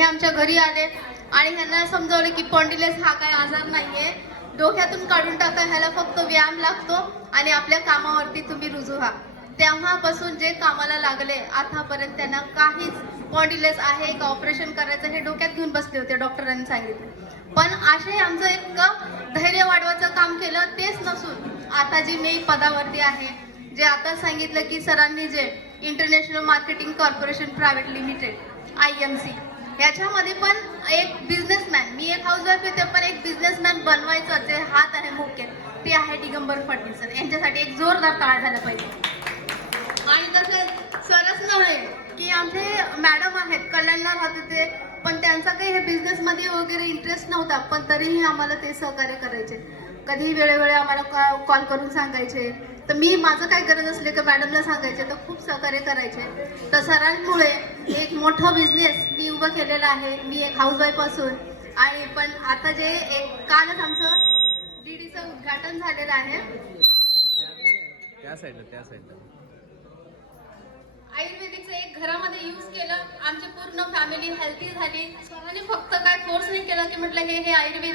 हे आमच्या घरी आले आणि ह्यांना समजावलं की स्पॉन्डिलायटिस हा काही आजार नाहीये, डोक्यातून काढून टाका, ह्याला फक्त व्यायाम लागतो आणि आपल्या कामावरती तुम्ही रुजू व्हा. तेव्हापासून जे कामाला लागले आतापर्यंत त्यांना काहीच स्पॉन्डिलायटिस आहे का ऑपरेशन करायचं हे डोक्यात घेऊन बसले होते, डॉक्टरांनी सांगितलं. पण असे आमचं एक धैर्य वाढवायचं काम केलं. तेच नसून आता जी मी पदावरती आहे, जे आता सांगितलं की सरांनी जे international marketing corporation private limited IMC याच्यामध्ये पण एक बिझनेसमॅन, मी एक हाऊसवाईफ आहे, पण एक बिझनेसमॅन बनवायचं जे हात आहे मुख्य ते आहे दिगंबर फडणीस. यांच्यासाठी एक जोरदार टाळ्या झाल्या पाहिजे. आणि तसे सरच नव्हे की आमचे मॅडम आहेत कल्याणला राहत होते, पण त्यांचा काही हे बिझनेसमध्ये वगैरे इंटरेस्ट नव्हता, पण तरीही आम्हाला ते सहकार्य करायचे. कधी वेळोवेळी आम्हाला कॉल करून सांगायचे, तर मी माझं काय गरज असले तर मॅडमला सांगायचे, तर खूप सहकार्य करायचे. तर सरांमुळे एक मोठा बिझनेस मी उभं केलेला आहे. मी एक हाऊसवाईफ असून आणि पण आता जे एक कालच आमचं DDचं उद्घाटन झालेलं आहे. त्या साईडला आयुर्वेदिकचं एक घरामध्ये यूज केलं, आमची पूर्ण फॅमिली हेल्थी झाली. सरांनी फक्त काय फोर्स नाही केला की म्हटलं हे आयुर्वेदिक